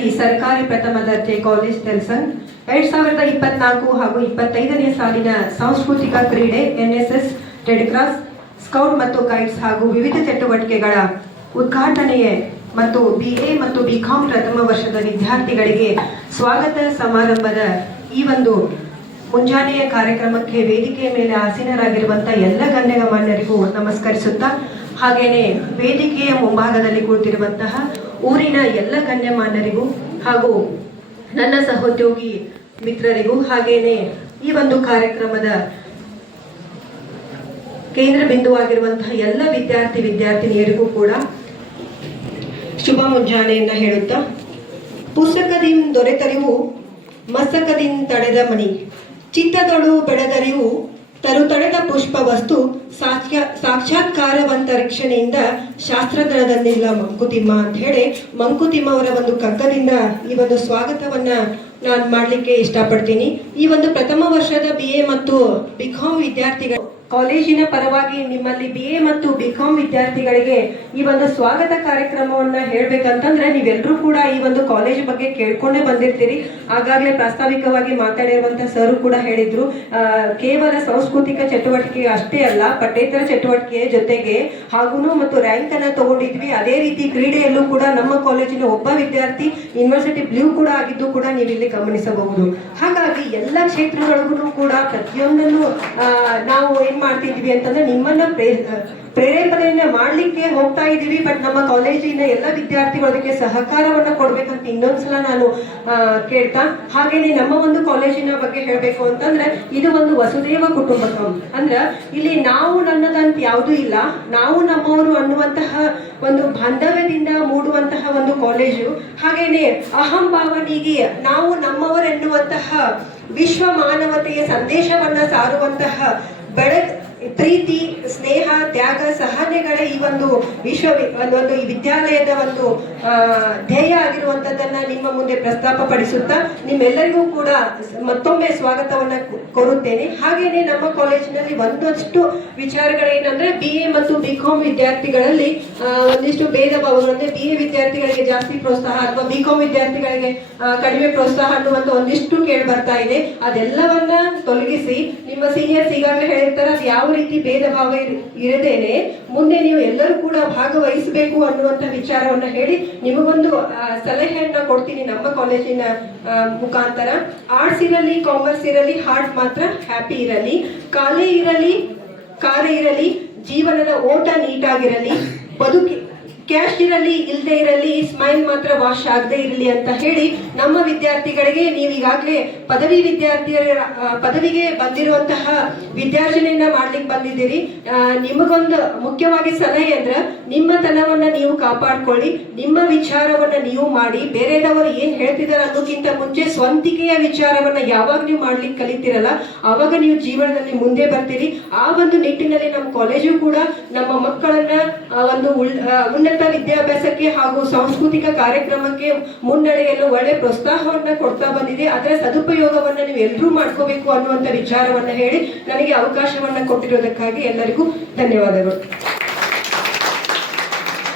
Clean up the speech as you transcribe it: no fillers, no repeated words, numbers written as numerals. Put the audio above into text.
ಸಾಲಿನಲ್ಲಿ ಸರ್ಕಾರಿ ಪ್ರಥಮ ದರ್ಜೆ ಕಾಲೇಜ್ ನೆಲ್ಸನ್, 2024 ಹಾಗೂ 25ನೇ ಸಾಲಿನ ಸಾಂಸ್ಕೃತಿಕ ಕ್ರೀಡೆ NSS, ರೆಡ್ ಕ್ರಾಸ್, ಸ್ಕೌಟ್ ಮತ್ತು ಗೈಡ್ಸ್ ಹಾಗೂ ವಿವಿಧ ಚಟುವಟಿಕೆಗಳ ಉದ್ಘಾಟನೆಯ ಮತ್ತು BA ಮತ್ತು BCom ಪ್ರಥಮ ವರ್ಷದ ವಿದ್ಯಾರ್ಥಿಗಳಿಗೆ ಸ್ವಾಗತ ಸಮಾರಂಭದ ಈ ಒಂದು ಮುಂಜಾನೆಯ ಕಾರ್ಯಕ್ರಮಕ್ಕೆ ವೇದಿಕೆಯ ಮೇಲೆ ಆಸೀನರಾಗಿರುವಂತಹ ಎಲ್ಲ ಗಣ್ಯಮಾನ್ಯರಿಗೂ ನಮಸ್ಕರಿಸುತ್ತಾ, ಹಾಗೇನೆ ವೇದಿಕೆಯ ಮುಂಭಾಗದಲ್ಲಿ ಕೂತಿರುವಂತಹ ಊರಿನ ಎಲ್ಲ ಗಣ್ಯಮಾನ್ಯರಿಗೂ ಹಾಗೂ ನನ್ನ ಸಹೋದ್ಯೋಗಿ ಮಿತ್ರರಿಗೂ ಹಾಗೇನೆ ಈ ಒಂದು ಕಾರ್ಯಕ್ರಮದ ಕೇಂದ್ರ ಬಿಂದುವಾಗಿರುವಂತಹ ಎಲ್ಲ ವಿದ್ಯಾರ್ಥಿನಿಯರಿಗೂ ಕೂಡ ಶುಭ ಮುಂಜಾನೆಯನ್ನ ಹೇಳುತ್ತಾ, ಪುಸ್ತಕದಿಂದ ದೊರೆತರಿವು ಮಸ್ತಕದಿಂದ ತಡೆದ ಮಣಿ, ಚಿತ್ತದೊಳು ಬೆಳೆದರಿವು ತಡೆದ ಪುಷ್ಪ ವಸ್ತು, ಸಾಕ್ಷಾತ್ಕಾರವಂತರಿಕ್ಷಣೆಯಿಂದ ಶಾಸ್ತ್ರದಳದನ್ನಿಲ್ಲ ಮಂಕುತಿಮ್ಮ ಅಂತ ಹೇಳಿ ಮಂಕುತಿಮ್ಮ ಅವರ ಒಂದು ಕಗ್ಗದಿಂದ ಈ ಒಂದು ಸ್ವಾಗತವನ್ನ ನಾನು ಮಾಡಲಿಕ್ಕೆ ಇಷ್ಟಪಡ್ತೀನಿ. ಈ ಒಂದು ಪ್ರಥಮ ವರ್ಷದ BA ಮತ್ತು BCom ವಿದ್ಯಾರ್ಥಿಗಳು ಕಾಲೇಜಿನ ಪರವಾಗಿ ನಿಮ್ಮಲ್ಲಿ BA ಮತ್ತು BCom ವಿದ್ಯಾರ್ಥಿಗಳಿಗೆ ಈ ಒಂದು ಸ್ವಾಗತ ಕಾರ್ಯಕ್ರಮವನ್ನ ಹೇಳ್ಬೇಕಂತಂದ್ರೆ ನೀವೆಲ್ಲರೂ ಕೂಡ ಈ ಒಂದು ಕಾಲೇಜ್ ಬಗ್ಗೆ ಕೇಳ್ಕೊಂಡೇ ಬಂದಿರ್ತೀರಿ. ಆಗಾಗಲೇ ಪ್ರಾಸ್ತಾವಿಕವಾಗಿ ಮಾತಾಡಿರುವಂತಹ ಸರ್ ಕೂಡ ಹೇಳಿದ್ರು, ಕೇವಲ ಸಾಂಸ್ಕೃತಿಕ ಚಟುವಟಿಕೆ ಅಷ್ಟೇ ಅಲ್ಲ, ಪಠ್ಯೇತರ ಚಟುವಟಿಕೆಯ ಜೊತೆಗೆ ಹಾಗೂ ಮತ್ತು ರ್ಯಾಂಕ್ ಅನ್ನ ತಗೊಂಡಿದ್ವಿ. ಅದೇ ರೀತಿ ಕ್ರೀಡೆಯಲ್ಲೂ ಕೂಡ ನಮ್ಮ ಕಾಲೇಜಿನ ಒಬ್ಬ ವಿದ್ಯಾರ್ಥಿ ಯೂನಿವರ್ಸಿಟಿ ಬ್ಲೂ ಕೂಡ ಆಗಿದ್ದು ಕೂಡ ನೀವು ಇಲ್ಲಿ ಗಮನಿಸಬಹುದು. ಹಾಗಾಗಿ ಎಲ್ಲ ಕ್ಷೇತ್ರಗಳಿಗೂ ಕೂಡ ಪ್ರತಿಯೊಂದನ್ನು ನಾವು ಏನ್ ಮಾಡ್ತಿದ್ವಿ ಅಂತಂದ್ರೆ ನಿಮ್ಮನ್ನ ಪ್ರೇರೇಪಣೆಯನ್ನ ಮಾಡ್ಲಿಕ್ಕೆ ಹೋಗ್ತಾ ಇದೀವಿ. ಬಟ್ ನಮ್ಮ ಕಾಲೇಜಿನ ಎಲ್ಲ ವಿದ್ಯಾರ್ಥಿಗಳಿಗೆ ಸಹಕಾರವನ್ನ ಕೊಡ್ಬೇಕಂತ ಇನ್ನೊಂದ್ಸಲ ನಾನು ಕೇಳ್ತಾ, ಹಾಗೇನೆ ನಮ್ಮ ಒಂದು ಕಾಲೇಜಿನ ಬಗ್ಗೆ ಹೇಳ್ಬೇಕು ಅಂತಂದ್ರೆ ಇದು ಒಂದು ವಸುದೇವ ಕುಟುಂಬಕಂ. ಅಂದ್ರ ಇಲ್ಲಿ ನಾವು ನನ್ನದಂತ ಯಾವುದೂ ಇಲ್ಲ, ನಾವು ನಮ್ಮವರು ಅನ್ನುವಂತಹ ಒಂದು ಬಾಂಧವ್ಯದಿಂದ ಮೂಡುವಂತಹ ಒಂದು ಕಾಲೇಜು. ಹಾಗೇನೆ ಅಹಂ ಭಾವನೆಗೆ ನಾವು ನಮ್ಮವರೆನ್ನುವಂತಹ ವಿಶ್ವ ಮಾನವತೆಯ ಸಂದೇಶವನ್ನ ಸಾರುವಂತಹ ಪ್ರೀತಿ, ಸ್ನೇಹ, ತ್ಯಾಗ, ಸಹನೆಗಳ ಈ ಒಂದು ಈ ವಿದ್ಯಾಲಯದ ಒಂದು ಧ್ಯೇಯ ಆಗಿರುವಂತದ್ದನ್ನ ನಿಮ್ಮ ಮುಂದೆ ಪ್ರಸ್ತಾಪಪಡಿಸುತ್ತಾ ನಿಮ್ಮೆಲ್ಲರಿಗೂ ಕೂಡ ಮತ್ತೊಮ್ಮೆ ಸ್ವಾಗತವನ್ನ ಕೋರುತ್ತೇನೆ. ಹಾಗೇನೆ ನಮ್ಮ ಕಾಲೇಜಿನಲ್ಲಿ ಒಂದಷ್ಟು ವಿಚಾರಗಳೇನಂದ್ರೆ BA ಮತ್ತು BCom ವಿದ್ಯಾರ್ಥಿಗಳಲ್ಲಿ ಒಂದಿಷ್ಟು ಭೇದ ಭಾವಗಳು, ಅಂದ್ರೆ BA ವಿದ್ಯಾರ್ಥಿಗಳಿಗೆ ಜಾಸ್ತಿ ಪ್ರೋತ್ಸಾಹ ಅಥವಾ BCom ವಿದ್ಯಾರ್ಥಿಗಳಿಗೆ ಕಡಿಮೆ ಪ್ರೋತ್ಸಾಹ ಅನ್ನುವಂತ ಒಂದಿಷ್ಟು ಕೇಳಿ ಬರ್ತಾ ಇದೆ. ಅದೆಲ್ಲವನ್ನ ತೊಲಗಿಸಿ ನಿಮ್ಮ ಸೀನಿಯರ್ಸ್ ಈಗಾಗಲೇ ಹೇಳಿರ್ತಾರೆ, ಅದು ಯಾವ ರೀತಿ ಭೇದ ಭಾವ ಇರದೇನೆ ಮುಂದೆ ನೀವು ಎಲ್ಲರೂ ಕೂಡ ಭಾಗವಹಿಸಬೇಕು ಅನ್ನುವಂತ ವಿಚಾರವನ್ನ ಹೇಳಿ ನಿಮಗೊಂದು ಸಲಹೆಯನ್ನ ಕೊಡ್ತೀನಿ. ನಮ್ಮ ಕಾಲೇಜಿನ ಮುಖಾಂತರ ಆರ್ಟ್ಸ್ ಇರಲಿ, ಕಾಮರ್ಸ್ ಇರಲಿ, ಹಾರ್ಟ್ ಮಾತ್ರ ಹ್ಯಾಪಿ ಇರಲಿ, ಕಾಲೇ ಇರಲಿ, ಕಾರ್ಯ ಇರಲಿ, ಜೀವನದ ಓಟ ನೀಟಾಗಿರಲಿ, ಬದುಕಿ ಕ್ಯಾಶ್ ಇರಲಿ, ಇಲ್ಲದೆ ಇರಲಿ, ಸ್ಮೈಲ್ ಮಾತ್ರ ವಾಶ್ ಆಗದೆ ಇರಲಿ ಅಂತ ಹೇಳಿ ನಮ್ಮ ವಿದ್ಯಾರ್ಥಿಗಳಿಗೆ, ನೀವು ಈಗಾಗಲೇ ಪದವಿಗೆ ಬಂದಿರುವಂತಹ ವಿದ್ಯಾರ್ಜನೆಯನ್ನ ಮಾಡ್ಲಿಕ್ಕೆ ಬಂದಿದ್ದೀರಿ. ನಿಮಗೊಂದು ಮುಖ್ಯವಾಗಿ ಸಲಹೆ ಅಂದ್ರೆ ನಿಮ್ಮ ತನವನ್ನ ನೀವು ಕಾಪಾಡ್ಕೊಳ್ಳಿ, ನಿಮ್ಮ ವಿಚಾರವನ್ನ ನೀವು ಮಾಡಿ, ಬೇರೆದವರು ಏನ್ ಹೇಳ್ತಿದಾರೆ ಅನ್ನೋಕ್ಕಿಂತ ಮುಂಚೆ ಸ್ವಂತಿಕೆಯ ವಿಚಾರವನ್ನ ಯಾವಾಗ ನೀವು ಮಾಡ್ಲಿಕ್ಕೆ ಕಲಿತಿರಲ್ಲ ಆವಾಗ ನೀವು ಜೀವನದಲ್ಲಿ ಮುಂದೆ ಬರ್ತೀರಿ. ಆ ಒಂದು ನಿಟ್ಟಿನಲ್ಲಿ ನಮ್ಮ ಕಾಲೇಜು ಕೂಡ ನಮ್ಮ ಮಕ್ಕಳನ್ನ ಒಂದು ಉನ್ನತ ವಿದ್ಯಾಭ್ಯಾಸಕ್ಕೆ ಹಾಗೂ ಸಾಂಸ್ಕೃತಿಕ ಕಾರ್ಯಕ್ರಮಕ್ಕೆ ಮುನ್ನಡೆಯಲು ಒಳ್ಳೆ ಪ್ರೋತ್ಸಾಹವನ್ನ ಕೊಡ್ತಾ ಬಂದಿದೆ. ಅದರ ಸದುಪಯೋಗವನ್ನ ನೀವು ಎಲ್ಲರೂ ಮಾಡ್ಕೋಬೇಕು ಅನ್ನುವಂತ ವಿಚಾರವನ್ನ ಹೇಳಿ ನನಗೆ ಅವಕಾಶವನ್ನ ಕೊಟ್ಟಿರೋದಕ್ಕಾಗಿ ಎಲ್ಲರಿಗೂ ಧನ್ಯವಾದಗಳು.